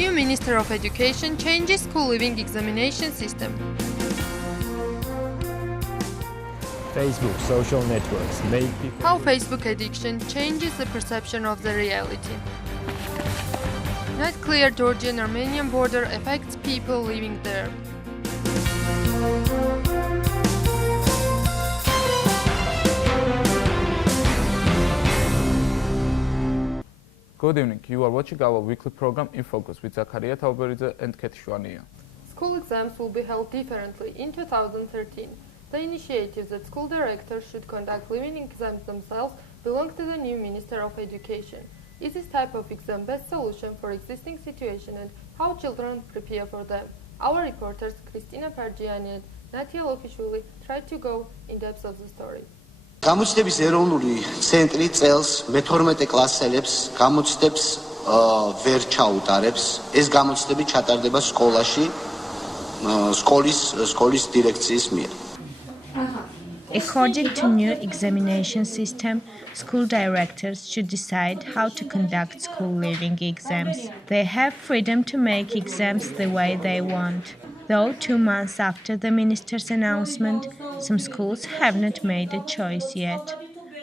New Minister of Education changes school leaving examination system. Facebook social networks make people... How Facebook addiction changes the perception of the reality. Not clear Georgian-Armenian border affects people living there. Good evening. You are watching our weekly program In Focus with Zakaria Tauberidze and Ket Shwania. School exams will be held differently in 2013. The initiative that school directors should conduct living exams themselves belong to the new Minister of Education. Is this type of exam best solution for existing situation and how children prepare for them? Our reporters Kristina Pargiani and Natia Lokishvili tried to go in depth of the story. გამოცდების ეროვნული ცენტრი წელს მე-12 კლასელებს გამოცდებს ვერ ჩაუტარებს. ეს გამოცდები ჩატარდება სკოლაში, სკოლის დირექციის მიერ. According to new examination system, school directors should decide how to conduct school leaving exams. They have freedom to make exams the way they want. Though 2 months after the minister's announcement, some schools have not made a choice yet.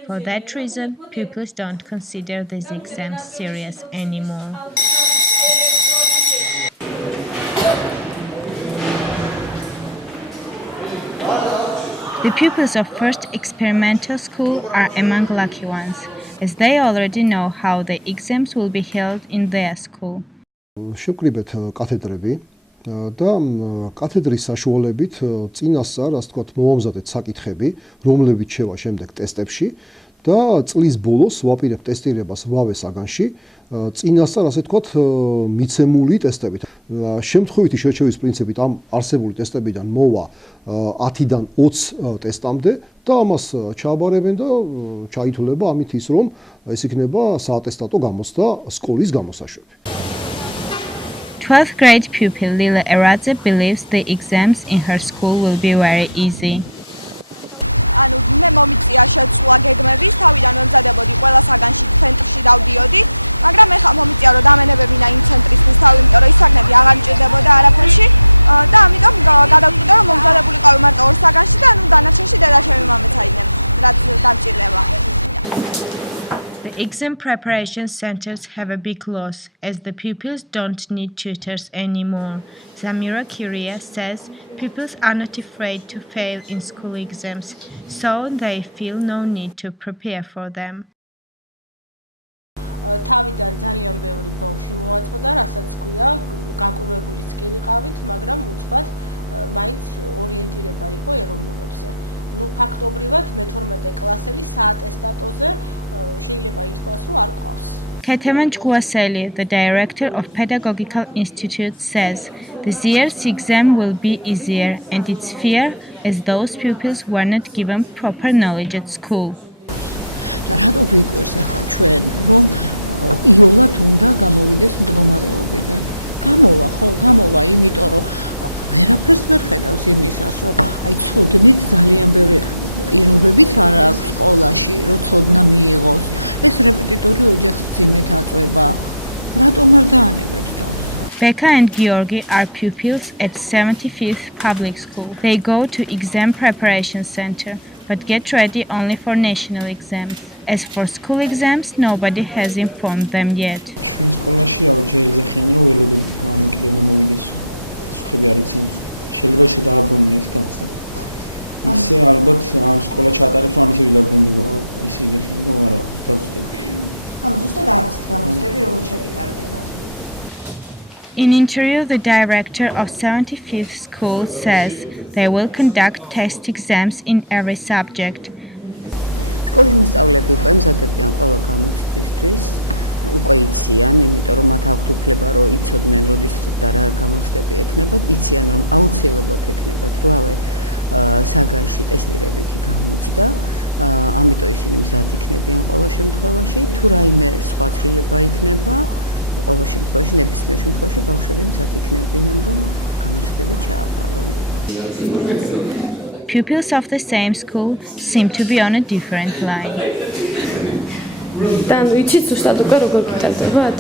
For that reason, pupils don't consider these exams serious anymore. The pupils of first experimental school are among lucky ones, as they already know how the exams will be held in their school. შევკრიბეთ კათედრები და კათედრის საშუალებით წინასწარ, ასე ვთქვათ, მოვამზადეთ საკითხები, რომლებიც შევა შემდეგ ტესტებში და წლის ბოლოს ვაპირებთ ტესტირებას ვავე საგანში, წინასწარ, ასე ვთქვათ, მიცემული ტესტებით. შემთხვევითი შერჩევის პრინციპით ამ არსებული ტესტებიდან მოვა 10-დან 20 ტესტამდე და ამას ჩააბარებენ და ჩაითვლება ამით ის, რომ ეს იქნება საატესტატო გამოცდა სკოლის გამოსაშვები. 12th grade pupil Lila Eradze believes the exams in her school will be very easy. The exam preparation centers have a big loss, as the pupils don't need tutors anymore. Zamira Kiria says pupils are not afraid to fail in school exams, so they feel no need to prepare for them. Keteman Chkuaseli, the director of Pedagogical Institute, says this year's exam will be easier, and it's fair as those pupils were not given proper knowledge at school. Becca and Georgi are pupils at 75th Public School. They go to exam preparation center, but get ready only for national exams. As for school exams, nobody has informed them yet. In interview, the director of 75th School says they will conduct test exams in every subject. Pupils of the same school seem to be on a different line. და ვიცით ზუსტად უკვე როგორ გიტარდებათ?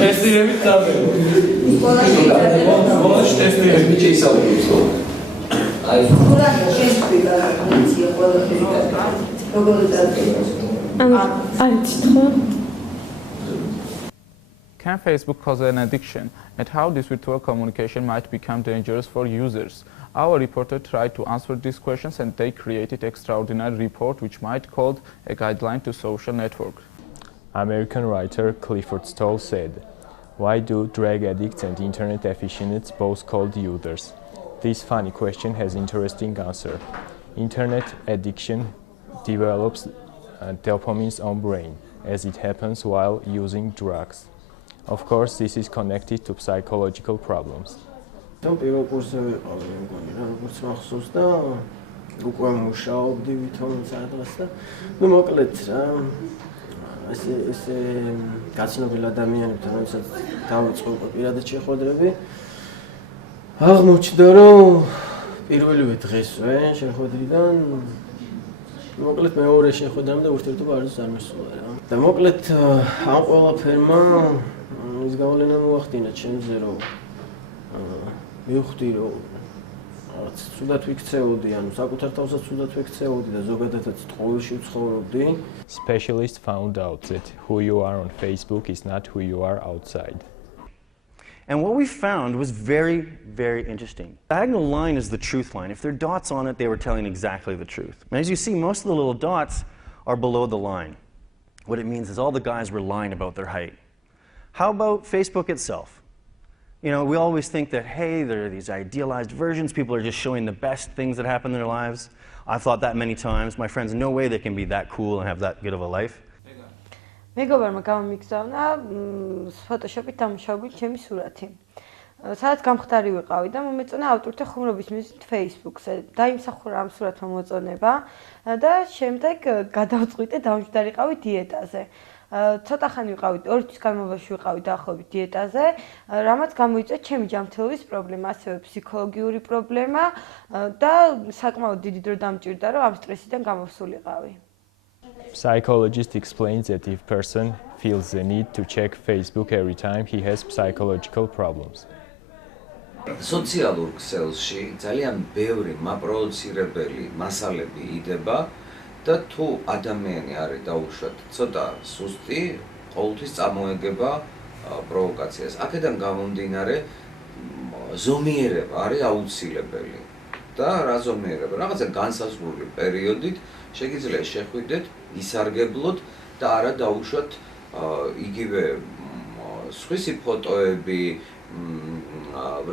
ტესტირებით დავწერო. ბოლოს ტესტირები შეისწავლებს. აი, ხურანი შეგვიდა ინფორმაცია ყველაფერი როგორ დაწეროს. Can Facebook cause an addiction, and how this virtual communication might become dangerous for users? Our reporter tried to answer these questions, and they created an extraordinary report which might be called a guideline to social network. American writer Clifford Stoll said, "Why do drug addicts and internet aficionados both called users?" This funny question has interesting answer. Internet addiction develops dopamine's own brain, as it happens while using drugs. Of course, this is connected to psychological problems. Tam პირველ კურსზე ვიყავი, მგონი რა, როგორც მახსოვს და უკვე მუშაობდი ვითომ სადღაც და მოკლედ რა ესე გაცნობილ ადამიანებთან როდესაც დავიწყო პირადად შეხვედრები აღმოჩნდა რომ პირველივე დღესვე შეხვედრიდან მოკლედ მეორე შეხვედრამდე ურთიერთობა არც არ მისულა რა და მოკლედ ამ ყველაფერმა ის გავლენა მოახდინა ჩემზე რომ მივხვდი რომ რაღაც ცუდად ვიქცეოდი, ანუ საკუთარ თავსაც ცუდად ვიქცეოდი და ზოგადადაც ყოველში ვცხოვრობდი. Specialists found out that who you are on Facebook is not who you are outside. And what we found was very, very interesting. The diagonal line is the truth line. If there are dots on it, they were telling exactly the truth. And as you see, most of the little dots are below the line. What it means is all the guys were lying about their height. How about Facebook itself? You know, we always think that, hey, there are these idealized versions. People are just showing the best things that happen in their lives. I've thought that many times. My friends, no way they can be that cool and have that good of a life. მეგობარმა გამომიგზავნა Photoshop-ით დამუშავებით ჩემი სურათი. სადაც გამხდარი ვიყავი და მომეწონა ავტორთა ხუმრობის მიზნით Facebook-ზე. დაიმსახურა ამ სურათმა მოწონება და შემდეგ გადავწყვიტე დავმჯდარიყავი დიეტაზე. ცოტა ხანი ვიყავი, 2 თვის განმავლობაში ვიყავი დაახლოებით დიეტაზე, რამაც გამოიწვია ჩემი ჯანმრთელობის პრობლემა, ასევე ფსიქოლოგიური პრობლემა და საკმაოდ დიდი დრო დამჭირდა, რომ ამ სტრესიდან გამოსულიყავი. Psychologist explains that if person feels the need to check Facebook every time he has psychological problems. სოციალურ ქსელში ძალიან ბევრი მაპროდუცირებელი მასალები იდება და თუ ადამიანი არის დაუშვათ ცოტა სუსტი, ყოველთვის წარმოეგება პროვოკაციას. აქედან გამომდინარე ზომიერება არის აუცილებელი. და რა ზომიერება? რაღაცა განსაზღვრული პერიოდით შეგიძლია შეხვიდეთ, ისარგებლოთ და არა დაუშვათ იგივე სხვისი ფოტოები,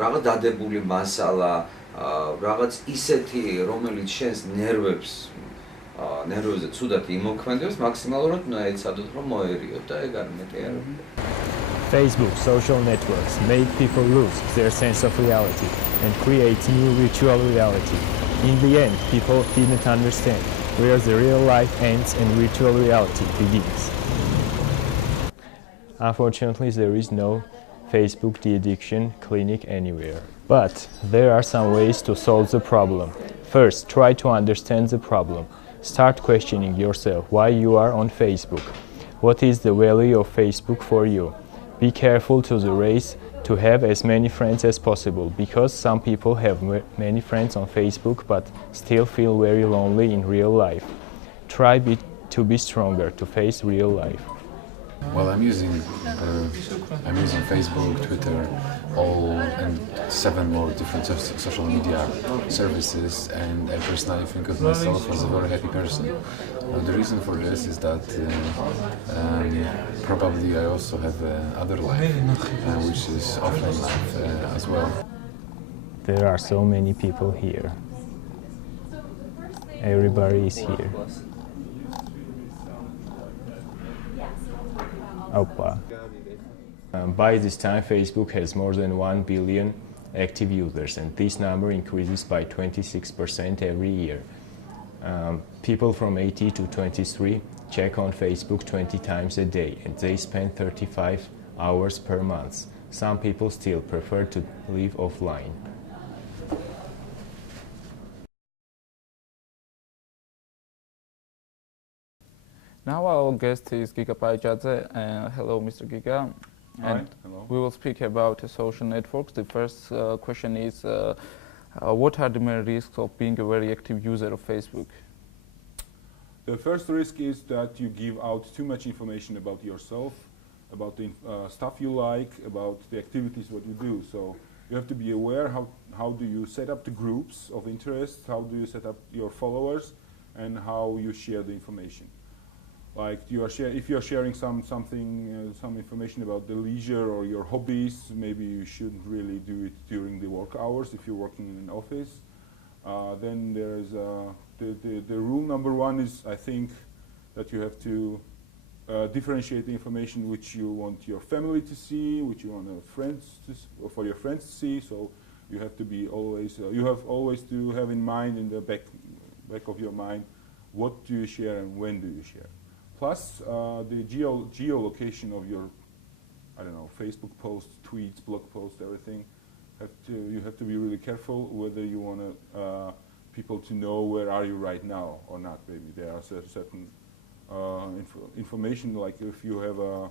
რაღაც დადებული მასალა, რაღაც ისეთი, რომელიც შენს ნერვებზე ცუდად იმოქმედებს, მაქსიმალურად ეცადოთ რომ მოერიოთ და ეგ არ მეტი არ. Facebook social networks make people lose their sense of reality and create new virtual reality. In the end, people didn't understand where the real life ends and virtual reality begins. Unfortunately, there is no Facebook de-addiction clinic anywhere. But there are some ways to solve the problem. First, try to understand the problem. Start questioning yourself why you are on Facebook. What is the value of Facebook for you? Be careful to the race to have as many friends as possible, because some people have many friends on Facebook but still feel very lonely in real life. Try to be stronger to face real life. Well, I'm using Facebook, Twitter, and 7 more different social media services, and I personally think of myself as a very happy person. The reason for this is that probably I also have other life, which is offline life as well. There are so many people here. Everybody is here. Opa. By this time, Facebook has more than 1 billion active users, and this number increases by 26% every year. People from 18 to 23 check on Facebook 20 times a day, and they spend 35 hours per month. Some people still prefer to live offline. Now our guest is Giga Paijadze. Hello, Mr. Giga. Hi, hello. We will speak about social networks. The first question is, what are the main risks of being a very active user of Facebook? The first risk is that you give out too much information about yourself, about the stuff you like, about the activities what you do. So you have to be aware how do you set up the groups of interest, how do you set up your followers, and how you share the information. Like if you are sharing some information about the leisure or your hobbies, maybe you shouldn't really do it during the work hours if you're working in an office. Then there's the rule number one is, I think, that you have to differentiate the information which you want your family to see, which you want or for your friends to see. So you have to be always to have in mind, in the back of your mind, what do you share and when do you share. Plus the geolocation of your, I don't know, Facebook posts, tweets, blog posts, everything. You have to be really careful whether you want people to know where are you right now or not. Maybe there are certain information, like if you have a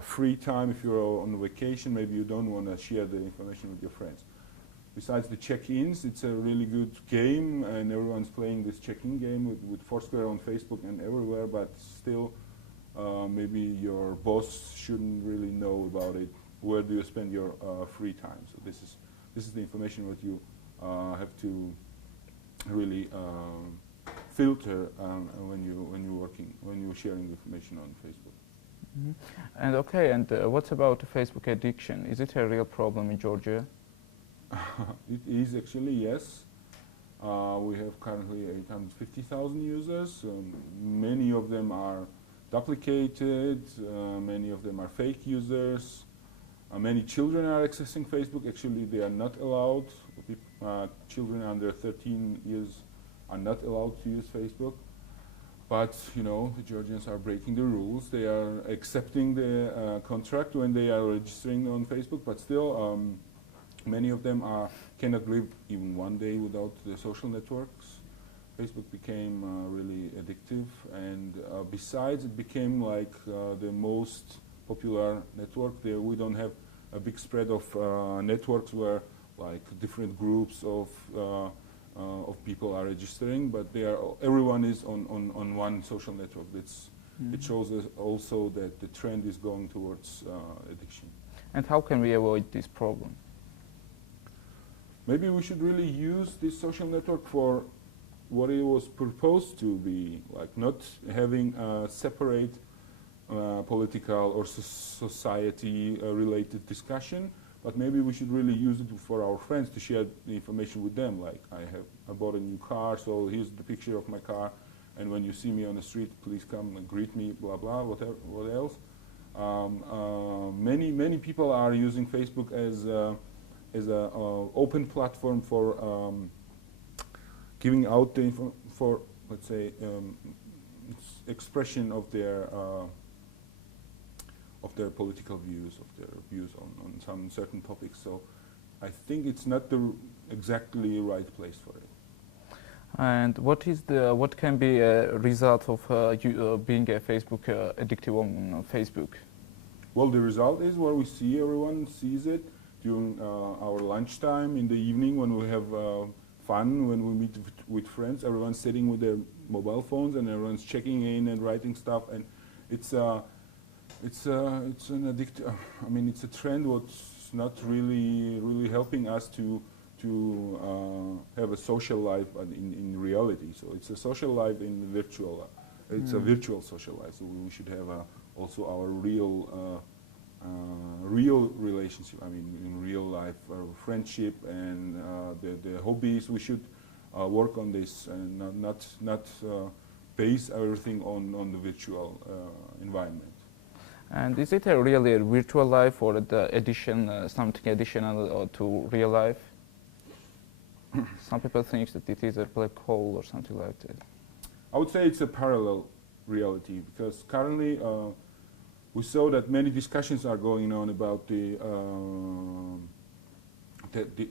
free time, if you're on vacation, maybe you don't want to share the information with your friends. Besides the check-ins, it's a really good game, and everyone's playing this check-in game with Foursquare on Facebook and everywhere, but still maybe your boss shouldn't really know about it. Where do you spend your free time? So this is the information that you have to really filter when you're sharing information on Facebook. Mm-hmm. And okay, and what about Facebook addiction? Is it a real problem in Georgia? It is actually, yes. We have currently 850,000 users. Many of them are duplicated. Many of them are fake users. Many children are accessing Facebook. Actually, they are not allowed. Children under 13 years are not allowed to use Facebook. But, you know, the Georgians are breaking the rules. They are accepting the contract when they are registering on Facebook, but still, many of them cannot live even one day without the social networks. Facebook became really addictive, and besides, it became like the most popular network. We don't have a big spread of networks where like different groups of people are registering, but everyone is on one social network. It shows us also that the trend is going towards addiction. And how can we avoid this problem? Maybe we should really use this social network for what it was proposed to be, like not having a separate political or society-related discussion, but maybe we should really use it for our friends to share the information with them. Like I bought a new car, so here's the picture of my car, and when you see me on the street, please come and greet me, blah blah. What else? Many people are using Facebook as an open platform for giving out the info for, let's say, expression of their political views, of their views on some certain topics. So I think it's not the exactly right place for it. And what can be a result of being a Facebook addictive on Facebook? Well, the result is where we see everyone sees it during our lunchtime in the evening when we have fun, when we meet with friends. Everyone's sitting with their mobile phones and everyone's checking in and writing stuff, and it's an addictive. I mean, it's a trend what's not really helping us to have a social life in reality. So it's a social life in virtual. It's a virtual social life. So we should have also our real relationship. I mean, in real life, friendship and the hobbies. We should work on this and not base everything on the virtual environment. And is it really a virtual life, or the something additional to real life? Some people think that it is a black hole or something like that. I would say it's a parallel reality, because currently we saw that many discussions are going on about who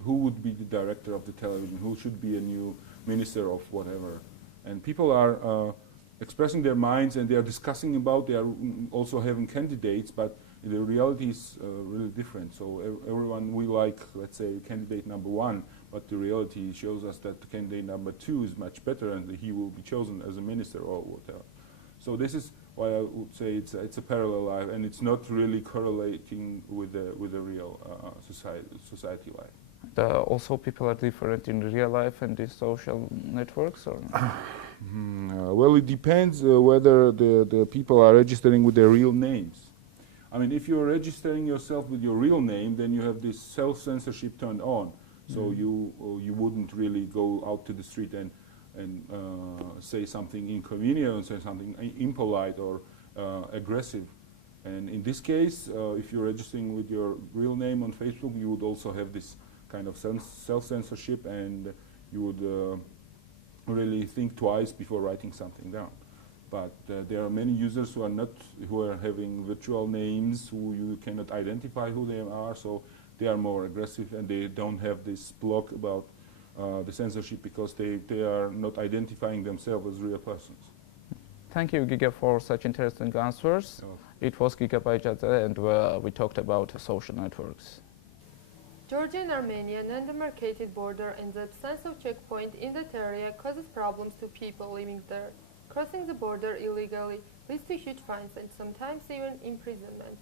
would be the director of the television, who should be a new minister of whatever, and people are expressing their minds and they are discussing about, they are also having candidates, but the reality is really different. So everyone, we like, let's say, candidate number 1, but the reality shows us that the candidate number 2 is much better and he will be chosen as a minister or whatever. So this is why I would say it's a parallel life, and it's not really correlating with the real society life. Also, people are different in real life and these social networks, or well, it depends whether the people are registering with their real names. I mean, if you're registering yourself with your real name, then you have this self-censorship turned on. So you wouldn't really go out to the street and say something inconvenient, or say something impolite or aggressive. And in this case, if you're registering with your real name on Facebook, you would also have this kind of self-censorship, and you would really think twice before writing something down. But there are many users who are having virtual names who you cannot identify who they are, so they are more aggressive and they don't have this block about the censorship because they are not identifying themselves as real persons. Thank you, Giga, for such interesting answers. It was Giga Bayjadze, and we talked about social networks. Georgia and Armenia non-demarcated border and the absence of checkpoint in that area causes problems to people living there. Crossing the border illegally leads to huge fines and sometimes even imprisonment.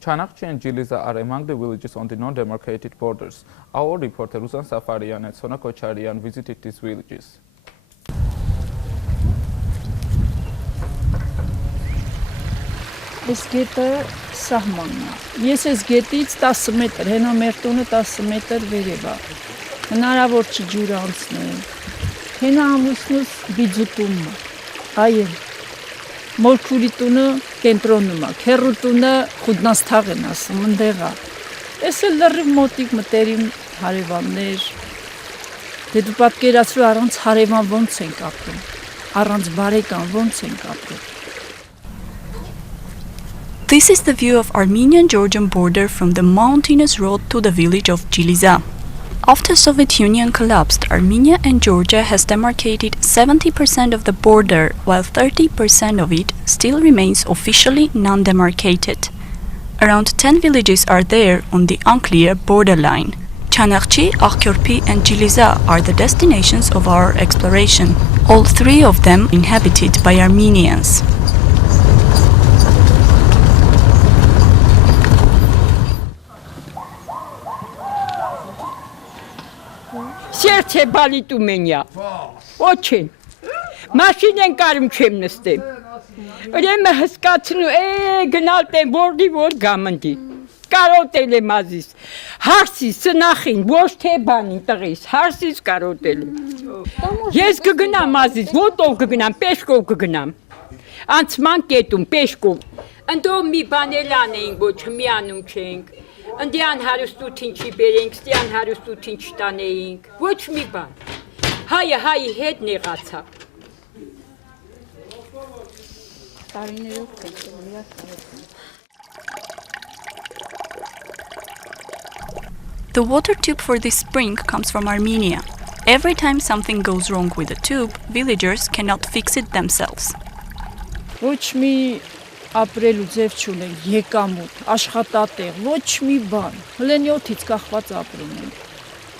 Chanakchi and Jiliza are among the villages on the non-demarcated borders. Our reporter Ruzan Safarian and Sona Kocharian visited these villages. Այս գետը սահմանն է։ Ես այս գետից 10 մետր, հենա մեր տունը 10 մետր վերև է։ Հնարավոր չի ջուր անցնել։ Հենա ամուսնուս բիձուտումն է։ Այել։ Մորքուրի տունը կենտրոնում է, քեռու տունը Խուդնաստաղ են ասում, ընդեղ է։ Այս էլ լրիվ մոտիկ մտերիմ հարևաններ։ Դե դու պատկերացրու առանց հարևան ոնց ենք ապրում, առանց բարեկամ ոնց ենք ապրում։ This is the view of Armenian-Georgian border from the mountainous road to the village of Jiliza. After Soviet Union collapsed, Armenia and Georgia has demarcated 70% of the border, while 30% of it still remains officially non-demarcated. Around 10 villages are there on the unclear borderline. Chanakchi, Akhyorpi and Jiliza are the destinations of our exploration, all 3 of them inhabited by Armenians. Serce balit u меня. Очень. Машинեն կարում չեմ նստեմ։ Ուրեմն հսկացնում գնալ տեմ որդի որ գամնդի։ Կարոտել եմ ազիս։ Հարսիս սնախին ոչ թե բանին տղիս, հարսիս կարոտել եմ։ Ես կգնամ ազիս, ոտով կգնամ, պեշկով կգնամ։ Անցման կետում պեշկով։ Ընդով մի բանել անեինք, ոչ միանում չենք։ Ընդյան հարուստութին չի բերենք, ստյան հարուստութին չտանեինք, ոչ մի բան, հայը հայի հետ նեղացա։ The water tube for this spring comes from Armenia. Every time something goes wrong with the tube, villagers cannot fix it themselves. Ոչ մի ապրելու ձև չունենք, եկամուտ, աշխատատեղ, ոչ մի բան։ Հլեն 7-ից կախված ապրում ենք։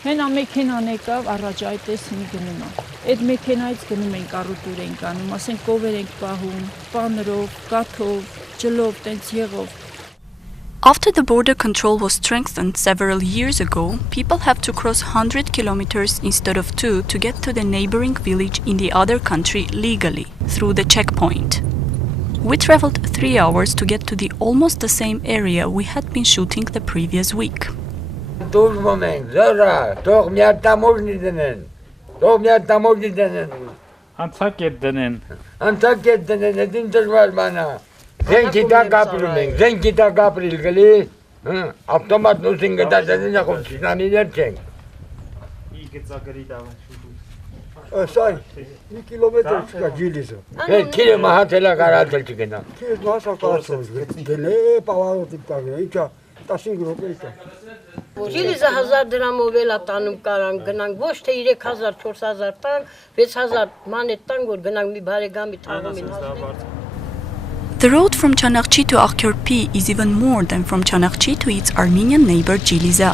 Հենա մեքենան եկավ, առաջ այդպես մի գնում է։ Այդ մեքենայից գնում ենք առուտուր ենք անում, ասենք կովեր ենք պահում, պաներով, կաթով, ջլով, տենց եղով։ After the border control was strengthened several years ago, people have to cross 100 kilometers instead of 2 to get to the neighboring village in the other country legally, through the checkpoint. We traveled 3 hours to get to the almost the same area we had been shooting the previous week. Sorry, 1 kilometer çıkar Jiliza. Kile mahatela karatıl çıkına. Kile nasıl kalsın? Dele pavarot iptal. İça, taşın grubu içe. Ջիլիզը 1000 դրամով էլ ատանում կարան գնանք, ոչ թե 3000, 4000 տան, 6000 մանետ տան, որ գնանք մի բարեկամի թաղումին հասնենք։ The road from Çanakçı to Akköprü is even more than from Çanakçı to its Armenian neighbor Ciliza.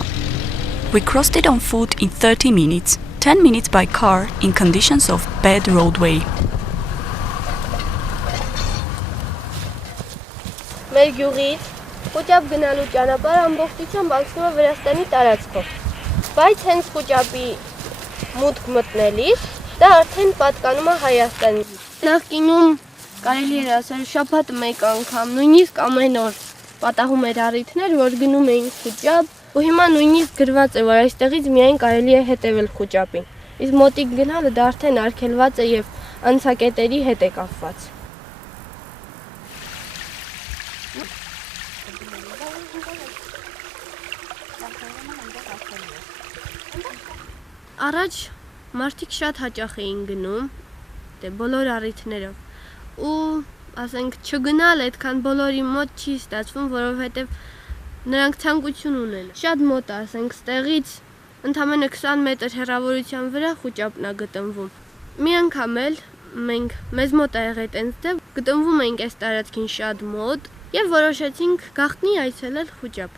We crossed it on foot in 30 minutes, 10 minutes by car in conditions of bad roadway. Մեր գյուղից Խոճապ գնալու ճանապարհը ամբողջությամբ անցնում է Վրաստանի տարածքով, բայց հենց Խոճապի մուտք մտնելիս դա արդեն պատկանում է Հայաստանին։ Նախկինում կարելի էր ասել շաբաթը մեկ անգամ, նույնիսկ ամեն օր պատահում էր առիթներ, որ գնում էինք Խոճապ, ու հիմա նույնիսկ գրված է, որ այստեղից միայն կարելի է հետևել Խոճապին։ Իսկ մոտիկ գնալը դա արդեն արգելված է եւ անցակետերի հետ է կապված։ Առաջ մարդիկ շատ հաճախ էին գնում, դե բոլոր առիթներով, ու ասենք չգնալ այդքան բոլորի մոտ չի ստացվում, որովհետև նրանք ցանկություն ունեն։ Շատ մոտ է, ասենք, ստեղից ընդամենը 20 մետր հեռավորության վրա Խոճապն է գտնվում։ Մի անգամ էլ մենք մեզ մոտ ա եղել տենց դեպք, գտնվում էինք այս տարածքին շատ մոտ եւ որոշեցինք գաղտնի այցելել Խոճապ։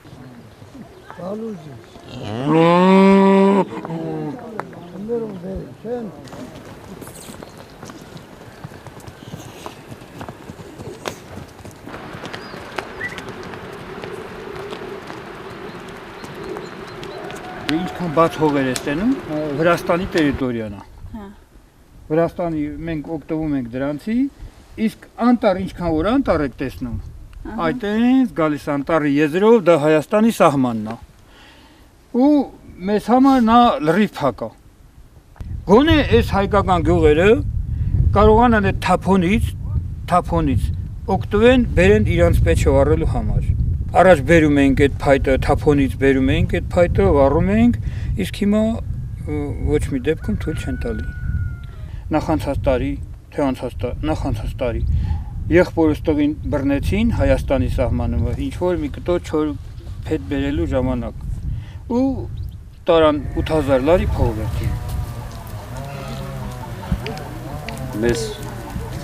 Ինչքան բաց հողեր ես տենում, Վրաստանի տերիտորիան է։ Վրաստանի մենք օգտվում ենք դրանցի, իսկ անտառ ինչքան որ անտառ եք տեսնում, այդտեղից գալիս անտառի եզրով դա Հայաստանի սահմանն է։ Ու մեզ համար նա լրիվ փակ է։ Գոնե այս հայկական գյուղերը կարողանան այդ թափոնից օգտվեն, բերեն իրանց պետք վառելու համար։ Առաջ բերում ենք այդ փայտը, թափոնից բերում ենք այդ փայտը, վառում ենք, իսկ հիմա ոչ մի դեպքում թույլ չեն տալի։ Նախանցած տարի, թե նախանցած տարի եղբորս տղին բռնեցին Հայաստանի սահմանում, ինչ որ մի կտոր չոր փետ բերելու ժամանակ։ Ու տարան 8000 լարի փողվեցին։ Մեզ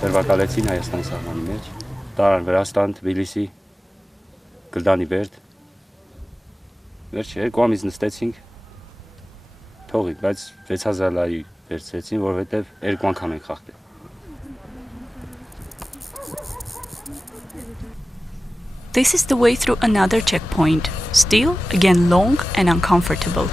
ծրվակալեցին Հայաստանի սահմանի մեջ, տարան Վրաստան, Թբիլիսի, Գլդանի Բերդ, վերջ երկու ամիս նստեցինք, թողի, բայց 6000 լարի վերցրեցին, որովհետև երկու անգամ ենք խախտել։ This is the way through another checkpoint, still again long and uncomfortable.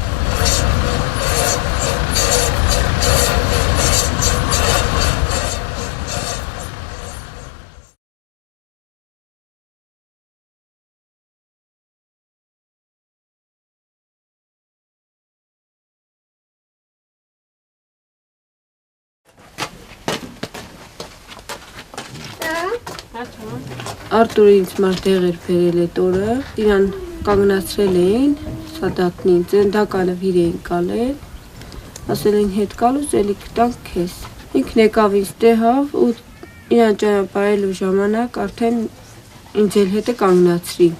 Արտուրը ինձ մարտեղ էր բերել այդ օրը, իրան կանգնացրել էին սադատնին, ծնդականը վիր էին կալել, ասել էին հետ կալուց էլի կտանք քեզ։ Ինքն եկավ ինձ տեղավ ու իրան ճանապարհելու ժամանակ արդեն ինձ էլ հետը կանգնացրին։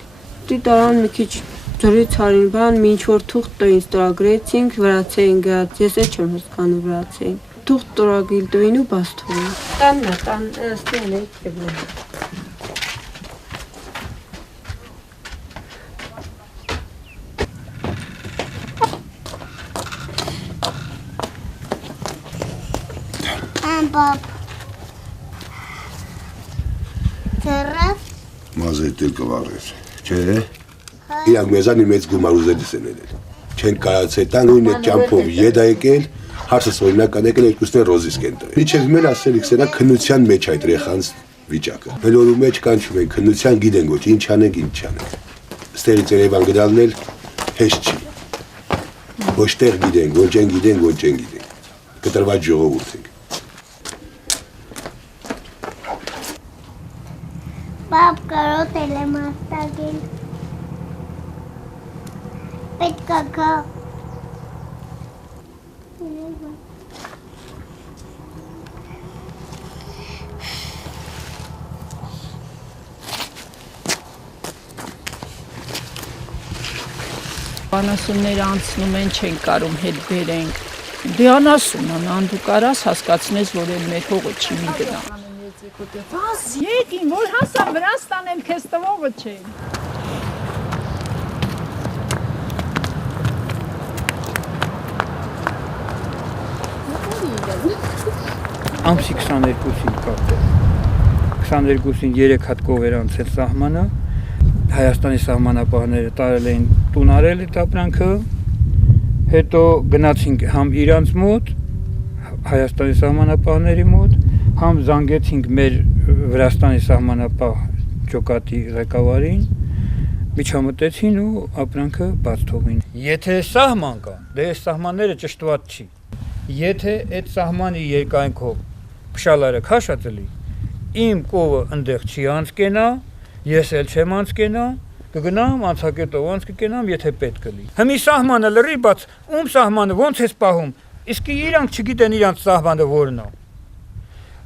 Դի տարան մի քիչ ջրից հարին բան, ինչ որ թուղթ տվին ստորագրեցինք, վրացեին գած, ես էլ չեմ հասկանում վրացեին։ Թուղթ ստորագիր տվին ու բաց թողին։ Տան, ստեն է կեբնը։ Պապ Ծրավ Մազետ էլ կվարես, չէ, իրանք մեզանի մեծ գումար ուզելիս են էլել, չեն կարացել տան ույն էտ ճամփով եդ է եկել, հարցս օրինական եկել երկուսն են ռոզիսկ են տվել։ Իչև մեն ասելիք սենա քննության մեջ այդ ռեխանց վիճակը։ Բելորու մեջ կանչում են քննության գիտենք ոչ ինչ անենք, ինչ չանենք։ Ստերից Երևան գնալն էլ հեշտ չի։ Ոչ տեղ գիտենք, ոչ են գիտենք, ոչ են գիտենք։ Կտրված ժողովուրդ ենք։ Պապ կարոտել եմ աստագել, պետք է գա, Անասունները անցնում են, չեն կարում հետ բերենք։ Դե անասուն, դու կարաս հասկացնես, որ էլ մեր հողը չի մի գնա։ Վազ եկին, որ հասան Վրաստան էլ քեզ տվողը չեն։ Ամսի 22-ին կապել։ 22-ին 3 հատ կով էր անցել սահմանը։ Հայաստանի սահմանապահները տարել էին տուն արել այդ ապրանքը, հետո գնացինք համ իրանց մոտ, Հայաստանի սահմանապահների մոտ, համ զանգեցինք մեր Վրաստանի սահմանապահ ջոկատի ղեկավարին, միջամտեցին ու ապրանքը բաց թողին։ Եթե սահման կա, դե այս սահմանները ճշտված չի։ Եթե այդ սահմանի երկայնքով փշալարը քաշածելի, իմ կովը ընդեղ չի անցկենա, ես էլ չեմ անցկենա, կգնամ անցակետով անց կգնամ, եթե պետք կլի։ Հիմի սահմանը լրի, բայց ում սահմանը ոնց ես պահում, իսկ իրանք չգիտեն իրանք սահմանը որն է։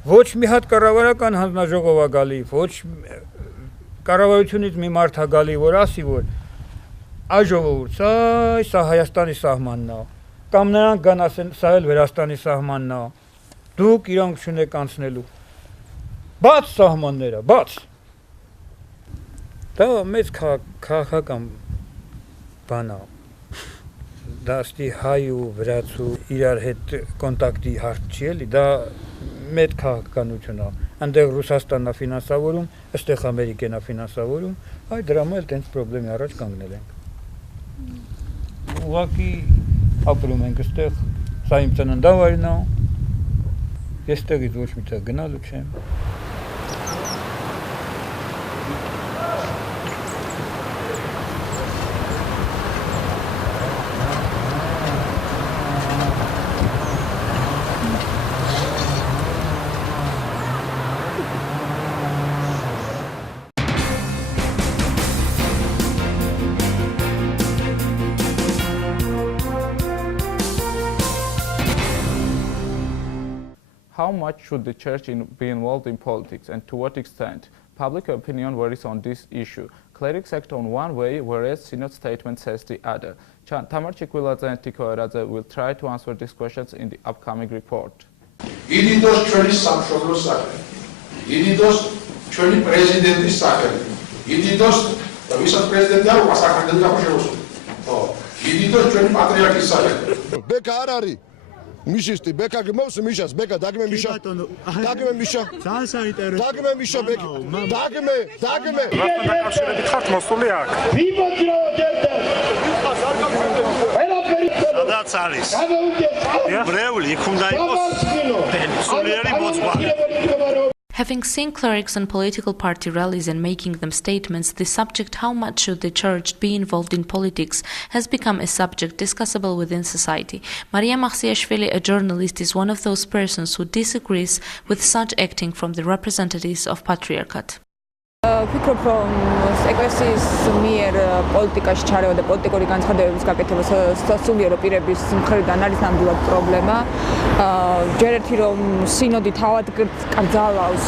Ոչ մի հատ կառավարական հանձնաժողով է գալի, ոչ կառավարությունից մի մարդ է գալի, որ ասի, որ այ ժողովուրդ, սա Հայաստանի սահմանն է, կամ նրանք գան ասեն, սա էլ Վրաստանի սահմանն է, դուք իրանք չունեք անցնելու։ Բաց սահմանները, բաց։ Դա մեծ քաղաքական բան է։ Դա ստի հայ ու վրացու իրար հետ կոնտակտի հարց չի էլի, դա մեծ քաղաքականություն է։ Այնտեղ Ռուսաստանն է ֆինանսավորում, այստեղ Ամերիկան է ֆինանսավորում, այ դրա մեջ էլ տենց խնդրի առաջ կանգնել ենք։ Ուղղակի ապրում ենք այստեղ, սա իմ ծննդավայրն է։ Ես այդտեղից ոչ մի տեղ գնալու չեմ։ How much should the church be involved in politics, and to what extent? Public opinion varies on this issue. Clerics act on one way, whereas Synod statement says the other. Tamar Chikwiladze and Tiko Eradze will try to answer these questions in the upcoming report. Ididos ჩვენი სამშობლოს სახელი. Ididos ჩვენი პრეზიდენტის სახელი. Ididos და ვისაც პრეზიდენტი არ ვყავს საქართველოს გამოსულიყო. ხო. Ididos ჩვენი პატრიარქის სახელი. ბეკა არ არის. Მიშისტი ბეკა გმობს მიშას ბეკა დაგმე მიშა დაგმე მიშა ძალიან საინტერესო დაგმე მიშა ბეკა დაგმე რასთან დაკავშირებით ხართ მოსული აქ ვიბოძრო ჯერდა სადაც არის ბრეული იქ უნდა იყოს სულიერი მოძღვარი. Having seen clerics and political party rallies and making them statements, the subject how much should the church be involved in politics has become a subject discussable within society. Maria Maxiashvili, a journalist, is one of those persons who disagrees with such acting from the representatives of patriarchate. ვფიქრობ, რომ ეკლესიის მიერ პოლიტიკაში ჩარევა და პოლიტიკური განცხადებების გაკეთება სასულიერო პირების მხრიდან არის ნამდვილად პრობლემა. ჯერ ერთი რომ სინოდი თავად კრძალავს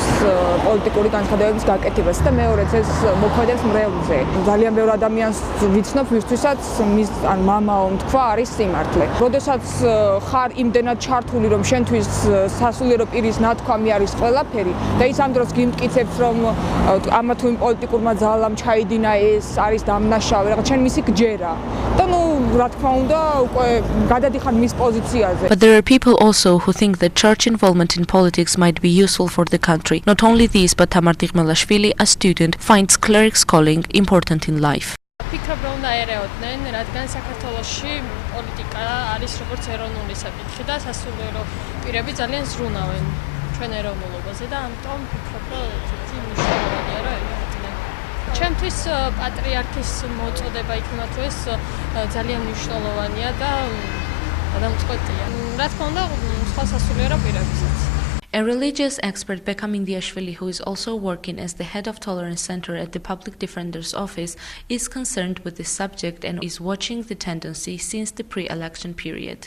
პოლიტიკური განცხადებების გაკეთებას და მეორეც ეს მოქმედებს მრევლზე. ძალიან ბევრ ადამიანს ვიცნობ, ვისთვისაც მის ან მამაო თქვა არის სიმართლე. როდესაც ხარ იმდენად ჩართული, რომ შენთვის სასულიერო პირის ნათქვამი არის ყველაფერი და ის ამ დროს გიმტკიცებს, რომ ამა თუ იმ პოლიტიკურმა ძალამ ჩაიდინა ეს არის დამნაშავე, რაღაც ჩვენ მისი გჯერა. და ნუ რა თქმა უნდა, უკვე გადადიხარ მის პოზიციაზე. But there are people also who think that church involvement in politics might be useful for the country. Not only this, but Tamar Tikhmelashvili, a student, finds clerics calling important in life. ვფიქრობ, რომ უნდა ერეოდნენ, რადგან საქართველოში პოლიტიკა არის როგორც ეროვნული საკითხი და სასულიერო პირები ძალიან ზრუნავენ ჩვენ ეროვნულობაზე და ამიტომ ვფიქრობ, რომ ცოტა მნიშვნელოვანია, რომ ერეოდნენ. ჩემთვის პატრიარქის მოწოდება იქნება თუ ეს ძალიან მნიშვნელოვანია და გადამწყვეტია. რა თქმა უნდა, სხვა სასულიერო პირებისაც. A religious expert, Beka Mindiashvili, who is also working as the head of Tolerance Center at the Public Defender's Office, is concerned with this subject and is watching the tendency since the pre-election period.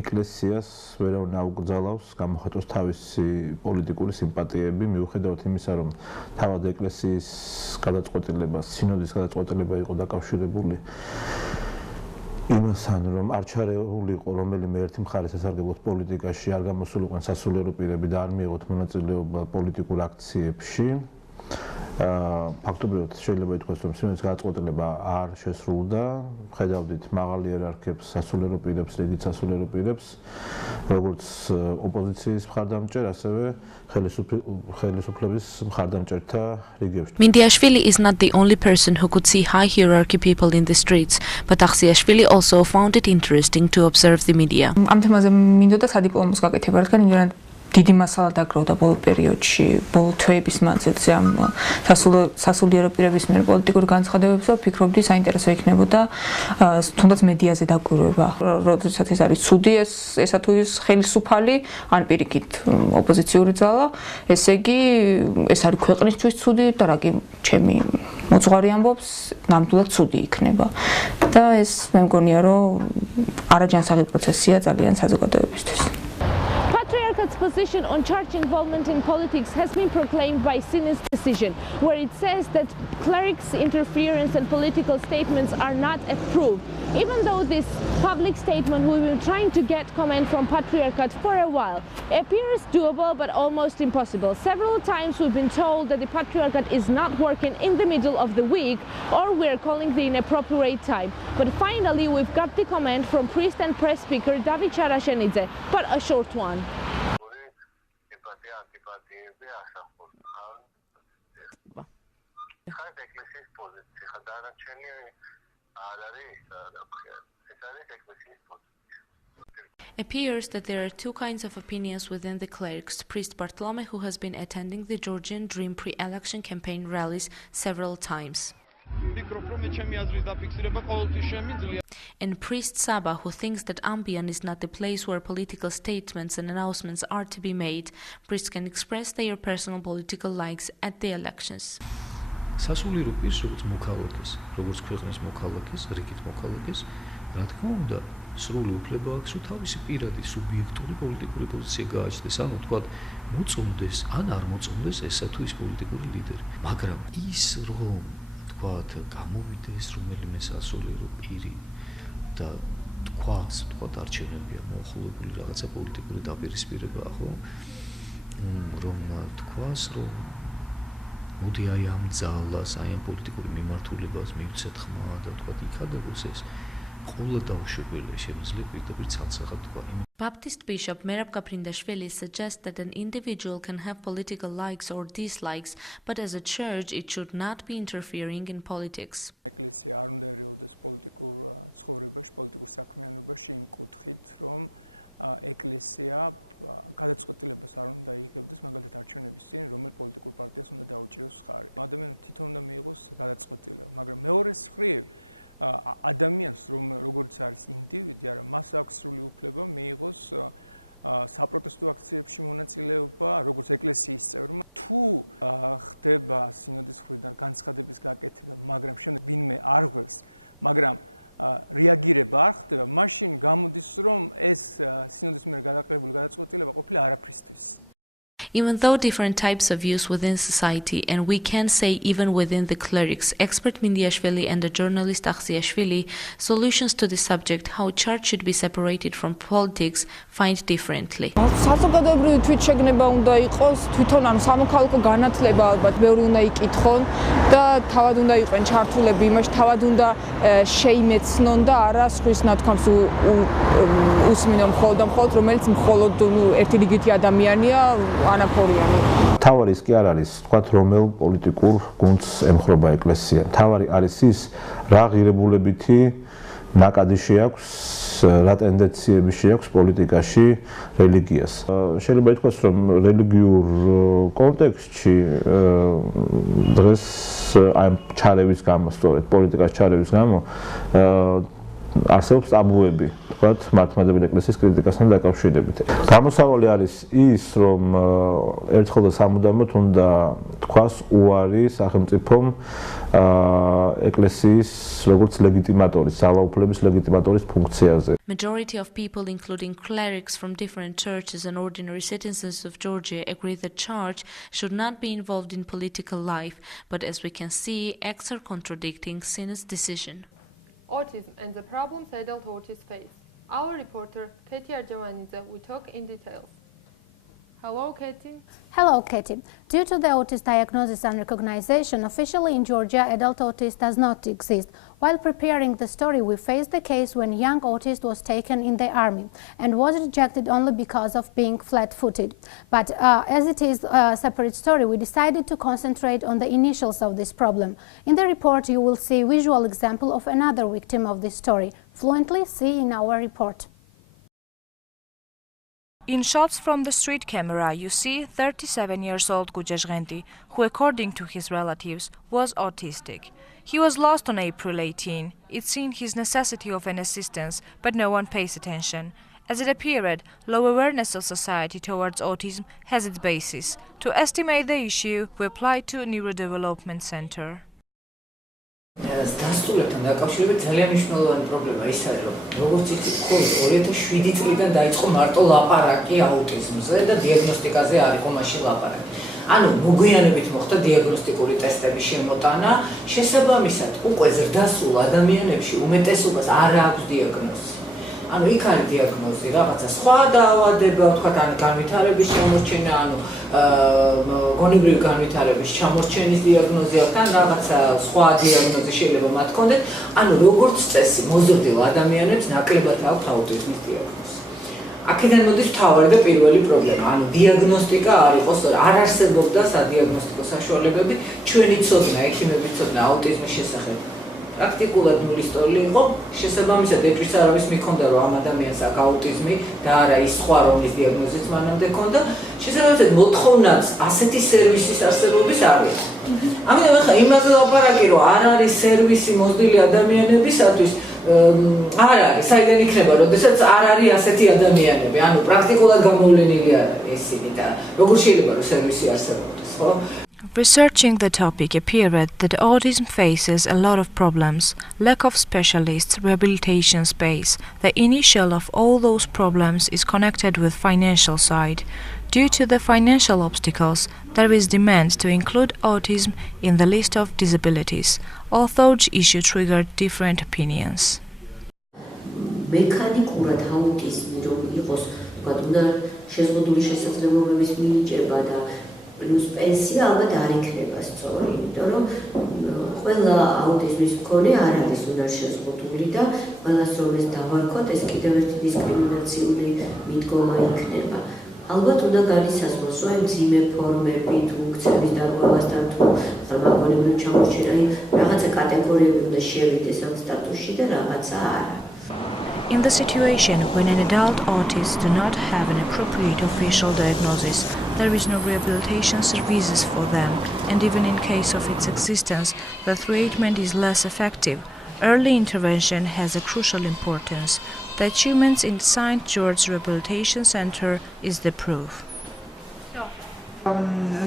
ეკლესიას ვერ უნდა უკრძალავს გამოხატოს თავისი პოლიტიკური სიმპათიები, მიუხედავად იმისა, რომ თავად ეკლესიის გადაწყვეტილება, სინოდის გადაწყვეტილება იყო დაკავშირებული იმასთან რომ არ ჩარეულიყო რომელიმე ერთი მხარეს ესარგებლოთ პოლიტიკაში, არ გამოსულიყვნენ სასულიერო პირები და არ მიიღოთ მონაწილეობა პოლიტიკურ აქციებში. ფაქტობრივად შეიძლება ითქვას, რომ სიმენის გადაწყვეტილება არ შესრულდა. ხედავდით მაღალ იერარქებს, სასულიერო პირებს, რიგით სასულიერო პირებს, როგორც ოპოზიციის მხარდამჭერ, ასევე ხელისუფლების მხარდამჭერთა რიგებში. Mindiashvili is not the only person who could see high hierarchy people in the streets, but Axiashvili also found it interesting to observe the media. ამ თემაზე მინდოდა სადიპლომოს გაკეთება, რადგან იმდენად დიდი მასალა დაგროვდა ბოლო პერიოდში, ბოლო თვეების მანძილზე ამ სასულიერო პირების მიერ პოლიტიკური განცხადებებზე და ვფიქრობდი საინტერესო იქნებოდა თუნდაც მედიაზე დაკვირვება. როდესაც ეს არის ცუდი ესა თუ ის ხელისუფალი, ან პირიქით ოპოზიციური ძალა, ესე იგი ეს არის ქვეყნისთვის ცუდი და რა კი ჩემი მოძღვარი ამბობს, ნამდვილად ცუდი იქნება. და ეს მე მგონია რომ არაჯანსაღი პროცესია ძალიან საზოგადოებისთვის. Patriarchate's position on church involvement in politics has been proclaimed by Synod's decision, where it says that clerics' interference and political statements are not approved. Even though this public statement we've been trying to get comment from Patriarchate for a while appears doable but almost impossible. Several times we've been told that the Patriarchate is not working in the middle of the week or we're calling the inappropriate time. But finally we've got the comment from priest and press speaker David Charashenidze, but a short one. Appears that there are two kinds of opinions within the clerics. Priest Bartolome, who has been attending the Georgian Dream pre-election campaign rallies several times. And Priest Saba, who thinks that Ambian is not the place where political statements and announcements are to be made. Priests can express their personal political likes at the elections. სასულიერო პირს, როგორც მოქალაქეს, როგორც ქვეყნის მოქალაქეს, რიგით მოქალაქეს, რა თქმა უნდა, სრული უფლება აქვს, რომ თავისი პირადი სუბიექტური პოლიტიკური პოზიცია გააჩნდეს, ანუ თქვათ, მოწონდეს ან არ მოწონდეს ესა თუ ის პოლიტიკური ლიდერი. მაგრამ ის რომ თქვათ, გამოვიდეს რომელიმე სასულიერო პირი და თქვათ, არჩევნებია მოახლოებული რაღაცა პოლიტიკური დაპირისპირებაა, ხო? რომ თქვას, რომ მოდი აი ამ ძალას, აი ამ პოლიტიკური მიმართულებას მივცეთ ხმა და თქვათ იქადებოს ეს ყოლა დაუშვებელია შემიძლია პირდაპირ ცალსახად თქვა. Baptist Bishop Merab Gaprindashvili suggests that an individual can have political likes or dislikes, but as a church it should not be interfering in politics. Even though different types of views within society, and we can say even within the clerics, expert Mindiashvili and the journalist Axiashvili, solutions to the subject how church should be separated from politics find differently. საზოგადოებრივი თვითშეგნება უნდა იყოს, თვითონ ანუ სამოქალაქო განათლება ალბათ ბევრი უნდა იკითხონ და თავად უნდა იყვნენ ჩართულები იმაში, თავად უნდა შეიმეცნონ და არა სხვის ნათქვამს უსმინონ მხოლოდ რომელიც მხოლოდ ერთი რიგითი ადამიანია თავარი ის კი არ არის, თქვათ, რომელ პოლიტიკურ გუნდს ემხრობა ეკლესია. თავარი არის ის, რა ღირებულებითი ნაკადი შეაქვს, რა ტენდენციები შეაქვს პოლიტიკაში რელიგიას. შეიძლება ითქვას, რომ რელიგიურ კონტექსტში დღეს აი ჩარევის გამო, სწორედ პოლიტიკაში ჩარევის გამო არსებობს ტაბუები, თქვათ, მართლმადიდებელი ეკლესიის კრიტიკასთან დაკავშირებით. გამოსავალი არის ის, რომ ერთხელ და სამუდამოდ უნდა თქვას უარი სახელმწიფომ ეკლესიის როგორც ლეგიტიმატორის, ძალაუფლების ლეგიტიმატორის ფუნქციაზე. Majority of people, including clerics from different churches and ordinary citizens of Georgia, agree that church should not be involved in political life, but as we can see, acts are contradicting Synod's decision. autism and the problems adult autists face. Our reporter, Katie Arjavanidze, will talk in details. Hello, Katie. Hello, Katie. Due to the autism diagnosis and recognition, officially in Georgia, adult autist does not exist. While preparing the story, we faced the case when young autist was taken in the army and was rejected only because of being flat-footed. But as it is a separate story, we decided to concentrate on the initials of this problem. In the report, you will see a visual example of another victim of this story. Fluently see in our report. In shots from the street camera, you see 37-year-old Gujeshgenti, who, according to his relatives, was autistic. He was lost on April 18. It seemed his necessity of an assistance, but no one pays attention. As it appeared, low awareness of society towards autism has its basis. To estimate the issue, we applied to Neurodevelopment Center. დასრულებთან დაკავშირებით ძალიან მნიშვნელოვანი პრობლემა ის არის, რომ როგორც იცით, COVID 2007 წლიდან დაიწყო მარტო ლაპარაკი აუტიზმზე და დიაგნოსტიკაზე არ იყო მაშინ ლაპარაკი. ანუ მოგვიანებით მოხდა დიაგნოსტიკური ტესტების შემოტანა, შესაბამისად, უკვე ზრდასრულ ადამიანებში უმეტესობას არ აქვს დიაგნოზი. ანუ იქ არის დიაგნოზი, რაღაცა სხვა დაავადება, ვთქვათ, ან განვითარების ჩამორჩენა, ანუ გონებრივი განვითარების ჩამორჩენის დიაგნოზი აქვს, ან რაღაცა სხვა დიაგნოზი შეიძლება მათ ჰქონდეთ. ანუ როგორც წესი, მოზრდილ ადამიანებს ნაკლებად აქვთ აუტიზმის დიაგნოზი. აქედან მოდის მთავარი და პირველი პრობლემა, ანუ დიაგნოსტიკა არ იყო, არ არსებობდა სადიაგნოსტიკო საშუალებები, ჩვენი ცოდნა, ექიმების ცოდნა აუტიზმის შესახებ. პრაქტიკულად ნულის ტოლი იყო, შესაბამისად ეჭვიც არავის მიქონდა, რომ ამ ადამიანს აქვს აუტიზმი და არა ის სხვა რომლის დიაგნოზიც მანამდე ჰქონდა, შესაბამისად მოთხოვნაც ასეთი სერვისის არსებობის არ იყო. ამიტომ ახლა იმაზე ლაპარაკი, რომ არ არის სერვისი მოზრდილი ადამიანებისათვის, არ არის, საიდან იქნება, როდესაც არ არის ასეთი ადამიანები, ანუ პრაქტიკულად გამოვლენილი არ არის ისინი და როგორ შეიძლება რომ სერვისი არსებობდეს, ხო? Researching the topic appeared that autism faces a lot of problems: lack of specialists, rehabilitation space. The initial of all those problems is connected with financial side. Due to the financial obstacles, there is demand to include autism in the list of disabilities, although each issue triggered different opinions. მექანიკურად აუტიზმი რომ იყოს, თქვათ, უნდა შეზღუდული შესაძლებლობების მინიჭება და პლუს პენსია ალბათ არ იქნება სწორი, იმიტომ რომ ყველა აუტიზმის მქონე არ არის უნარშეზღუდული და ყველას რომ ეს დავარქვათ, ეს კიდევ ერთი დისკრიმინაციული მიდგომა იქნება. ალბათ უნდა განისაზღვროს, რომ მძიმე ფორმები თუ ქცევის დარღვევასთან თუ ღრმაგონებრივ ჩამორჩენა რაღაცა კატეგორიები უნდა შევიდეს ამ სტატუსში და რაღაცა არა. In the situation when an adult autist do not have an appropriate official diagnosis, there is no rehabilitation services for them, and even in case of its existence, the treatment is less effective. Early intervention has a crucial importance. The achievements in St. George Rehabilitation Center is the proof.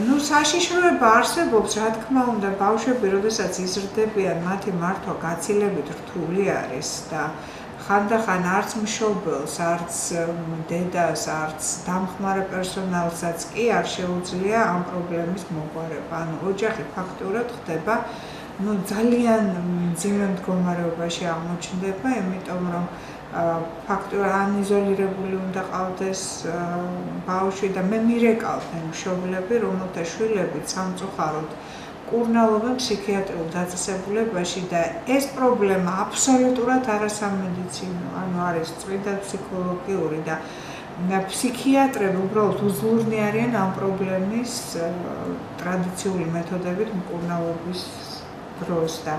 Ну, საშიშროება არსებობს, რა თქმა უნდა, ბავშვები, როდესაც იზრდებიან, მათი მართვა გაცილებით რთული არის და ხანდახან არც მშობელს, არც დედას, არც დამხმარე პერსონალსაც კი არ შეუძლია ამ პრობლემის მოგვარება. ანუ ოჯახი ფაქტურად ხდება, ну, ძალიან მძიმე მდგომარეობაში აღმოჩნდება, იმიტომ რომ ფაქტურად ანიზოლირებული უნდა ყავდეს ბავშვი და მე მირეკავდნენ მშობლები, რომელთა შვილები სამწუხაროდ კურნალობენ ფსიქიატრიულ დაწესებულებაში და ეს პრობლემა აბსოლუტურად არასამედიცინო, ანუ არის წმინდა ფსიქოლოგიური და ფსიქიატრები უბრალოდ უძლურნი არიან ამ პრობლემის ტრადიციული მეთოდებით მკურნალობის დროს და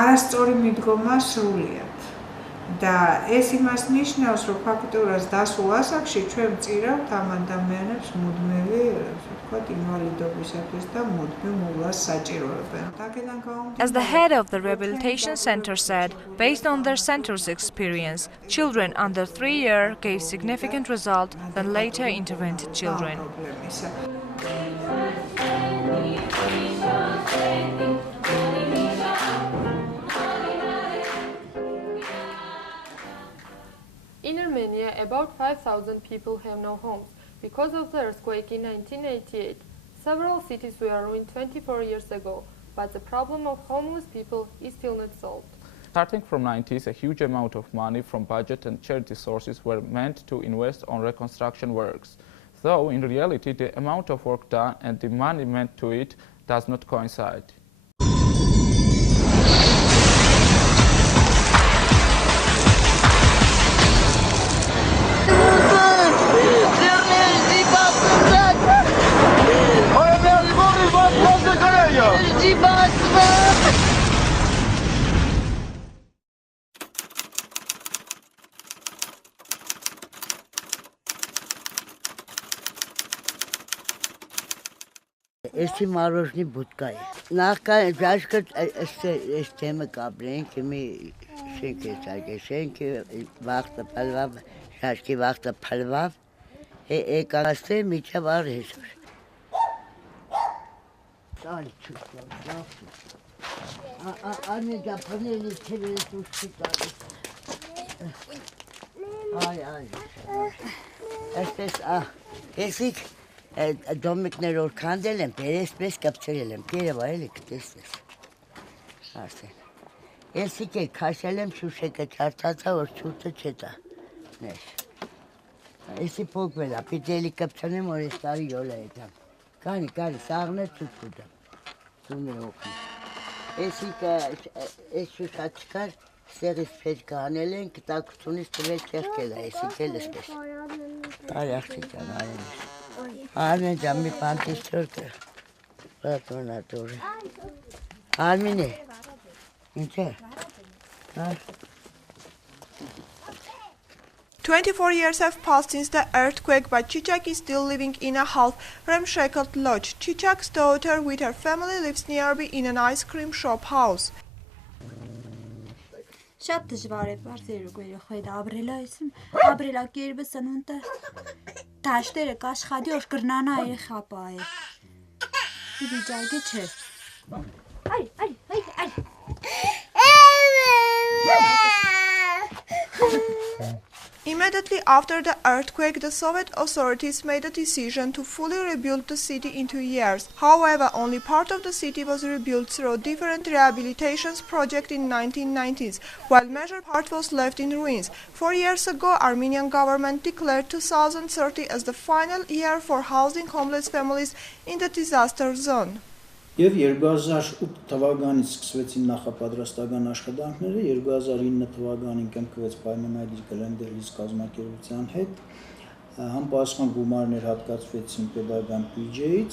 არასწორი მიდგომა სრულიად. და ეს იმას ნიშნავს, რომ ფაქტურად დასულ ასაკში ჩვენ ვწირავთ ამ ადამიანებს მუდმივი, ვთქვათ, ინვალიდობისათვის და მუდმივ მოვას საჭიროებენ. As the head of the rehabilitation center said, based on their center's experience, children under 3 years gave significant result than later intervened children. In Armenia, about 5,000 people have no homes because of the earthquake in 1988. Several cities were ruined 24 years ago, but the problem of homeless people is still not solved. Starting from 90s, a huge amount of money from budget and charity sources were meant to invest on reconstruction works. Though in reality the amount of work done and the money meant to it does not coincide. Эти мороженые будка. Нахка жашка эс тема каблен кеми шенки вахта палвав шашки вахта палвав касте мича бар хесур. Дали чувствовал. Ами гапанели тебе тушкали. Ай. Эсик Domikներ որ քանդել են, բերեսպես կապչրել եմ, գերը վայել է կտեսնես, ասեն, եսիկ է կաշել եմ շուշեկը չարթացա, որ չուրտը չետա, նեշ, եսի պոգվել է, պիտելի կապչանեմ, որ ես տարի յոլ է հետամ, կանի, սաղներ չուտ կուտամ, սումներ օգնի, եսիկ ես շուշատ չկար, ստեղից պեջ կանել են, կտակությունից տվել չեղկել է, եսիկ էլ եսպես, տարի աղջիկան արեն ես, Armin jammi pantis turke. Patona tore. Armine. Inche. 24 years have passed since the earthquake, but Chichak is still living in a half-ramshackled lodge. Chichak's daughter with her family lives nearby in an ice cream shop house. Շատ դժվար է բարձր երեխայդ ապրելա կերպը սնունդը դաշտերը կաշխատի որ կրնանա երեխա պահել վիճակի չէ Immediately after the earthquake, the Soviet authorities made a decision to fully rebuild the city in 2 years. However, only part of the city was rebuilt through different rehabilitations projects in 1990s, while major part was left in ruins. 4 years ago, Armenian government declared 2030 as the final year for housing homeless families in the disaster zone. Եվ 2008 թվականից սկսվեցին նախապատրաստական աշխատանքները, 2009 թվականին կնքվեց պայմանագիր Գլենդելից կազմակերպության հետ, համապատասխան գումարներ հատկացվեցին պետական բյուջեից.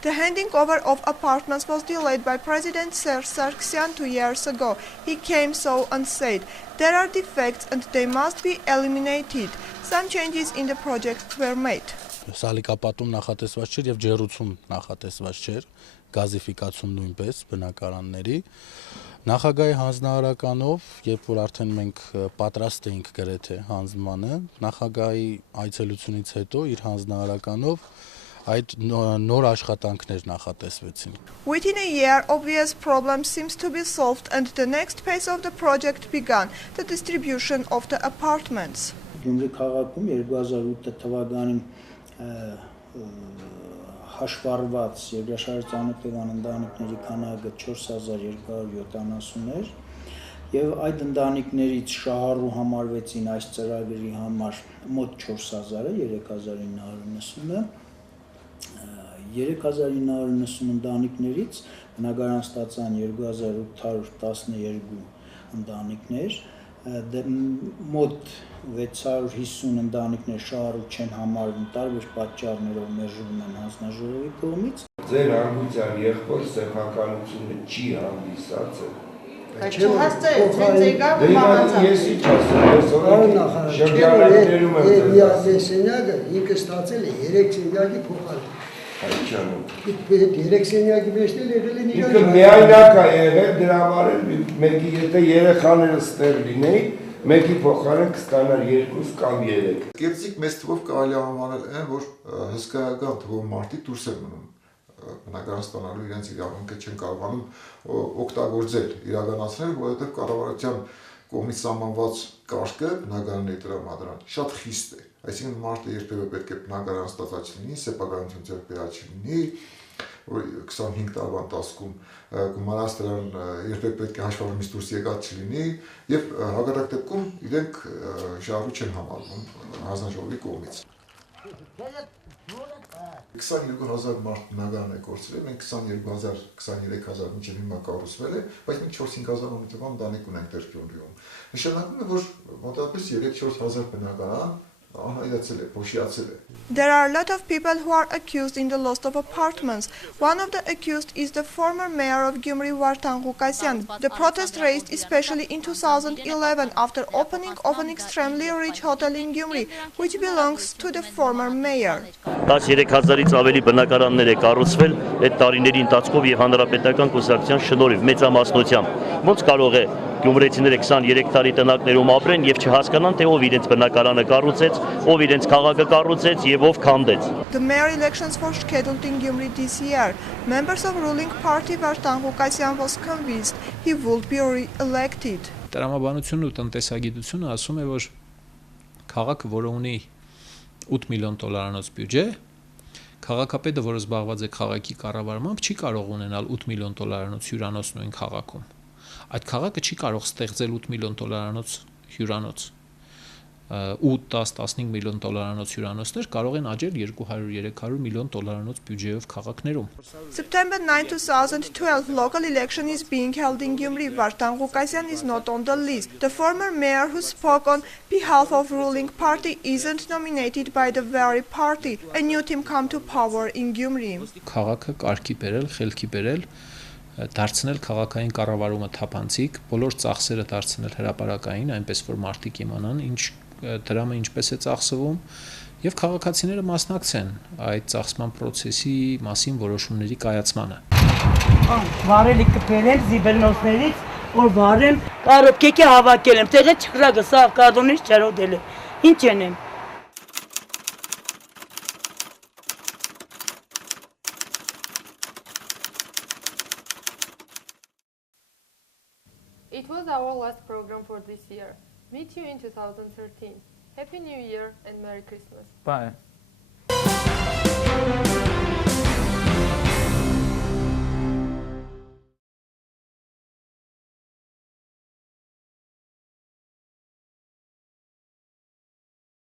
The handing over of apartments was delayed by President Serge Sargsyan 2 years ago. He came so and said, "There are defects and they must be eliminated." Some changes in the project were made. Սալիկապատում նախատեսված չէր եւ ջերուցում նախատեսված չէր, գազիֆիկացում նույնպես բնակարանների։ Նախագահի հանձնարարականով, երբ որ արդեն մենք պատրաստ էինք գրեթե հանձնմանը, նախագահի այցելությունից հետո իր հանձնարարականով այդ նոր աշխատանքներ նախատեսվեցին։ Within a year, obvious problem seems to be solved and the next phase of the project began, the distribution of the apartments. Գյումրի քաղաքում 2008 թվականին հաշվառված երկրաշարժանական ընտանիքների քանակը 4270 էր եւ այդ ընտանիքներից շահառու համարվեցին այս ծրագրի համար մոտ 4000-ը 3990-ը 3990 ընտանիքներից բնակարան ստացան 2812 ընտանիքներ մոտ 650 ընտանիքներ շահառու չեն համարվում տարբեր պատճառներով մերժվում են հանձնաժողովի կողմից Ձեր անգության եղբոր սեփականությունը չի հանդիսացել Չհասցրեց, հենց եկավ ու մահացավ։ Ես ինչ ասեմ, ես օրենքի շրջանակներում եմ ձեզ ասել։ Սենյակը ինքը ստացել է 3 սենյակի փոխարեն։ Այդչանում։ 3 սենյակի մեջ էլ եղել են իրար։ Ինքը միայնակ է եղել դրա համար մեկի եթե երեխաները ստեղ լինեին, մեկի փոխարեն կստանար 2 կամ 3։ Գեղեցիկ մեծ թվով կարելի է անվանել այն, որ հսկայական թվով մարդիկ դուրս են մնում բնակարան ստանալու իրենց իրավունքը չեն կարողանում օգտագործել, իրականացնել, որովհետև կառավարության կողմից սահմանված կարգը բնակարանների տրամադրման շատ խիստ է։ Այսինքն մարդը երբևէ պետք է բնակարան ստացած լինի, սեփականություն ձեռք բերած լինի, որ 25 տարվա ընթացքում կմնաս դրան երբեք պետք է հաշվառումից դուրս եկած չլինի եւ հակառակ դեպքում իրենք շահառու չեն համարվում հանձնաժողովի կողմից 22,000 մարդ բնակարան է կորցրել, մենք 22,000-23,000 մինչև հիմա կառուցվել է, բայց մենք 4-5,000 հոմիտվան ընտանիք ունենք դեռ Գյումրիում։ Նշանակում է, որ մոտավորապես 3-4,000 բնակարան անհայտացել է, փոշիացել է։ There are a lot of people who are accused in the loss of apartments. One of the accused is the former mayor of Gyumri, Vartan Ghukasyan. The protest raised especially in 2011 after opening of an extremely rich hotel in Gyumri, which belongs to the former mayor. 13,000-ից ավելի բնակարաններ է կառուցվել այդ տարիների ընթացքով եւ հանրապետական կուսակցության շնորհիվ մեծամասնությամբ։ Ոնց կարող է գյումրեցիները 23 տարի տնակներում ապրեն եւ չհասկանան թե ով իրենց բնակարանը կառուցեց, ով իրենց քաղաքը կառուցեց եւ ով քանդեց։ The mayor elections were scheduled in Gyumri this year. Members of ruling party Vartan Ghukasyan was convinced he would be re-elected. Տրամաբանությունն ու տնտեսագիտությունը ասում է, որ քաղաքը, որը ունի 8 միլիոն դոլարանոց բյուջե, քաղաքապետը, որը զբաղված է քաղաքի կառավարմամբ, չի կարող ունենալ 8 միլիոն դոլարանոց հյուրանոց նույն քաղաքում։ Այդ քաղաքը չի կարող ստեղծել 8 միլիոն դոլարանոց հյուրանոց։ 8-10-15 միլիոն դոլարանոց հյուրանոցներ կարող են աճել 200-300 միլիոն դոլարանոց բյուջեով քաղաքներում։ September 9, 2012, local election is being held in Gyumri. Vartan Ghukasyan is not on the list. The former mayor who spoke on behalf of ruling party isn't nominated by the very party. A new team come to power in Gyumri. Քաղաքը կարգի բերել, խելքի բերել, դարձնել քաղաքային կառավարումը թափանցիկ, բոլոր ծախսերը դարձնել հրապարակային, այնպես որ մարդիկ իմանան ինչ դրամը ինչպես է ծախսվում եւ քաղաքացիները մասնակցեն այդ ծախսման process-ի մասին որոշումների կայացմանը։ Վարելի կփերեմ զիբելնոսներից, որ վարեմ, կարոպկեկի հավաքել եմ, տեղը չխրագը, սա կադոնից չարոդել է։ Ինչ ենեմ։ It was our last program for this year. Meet you in 2013. Happy New Year and Merry Christmas. Bye.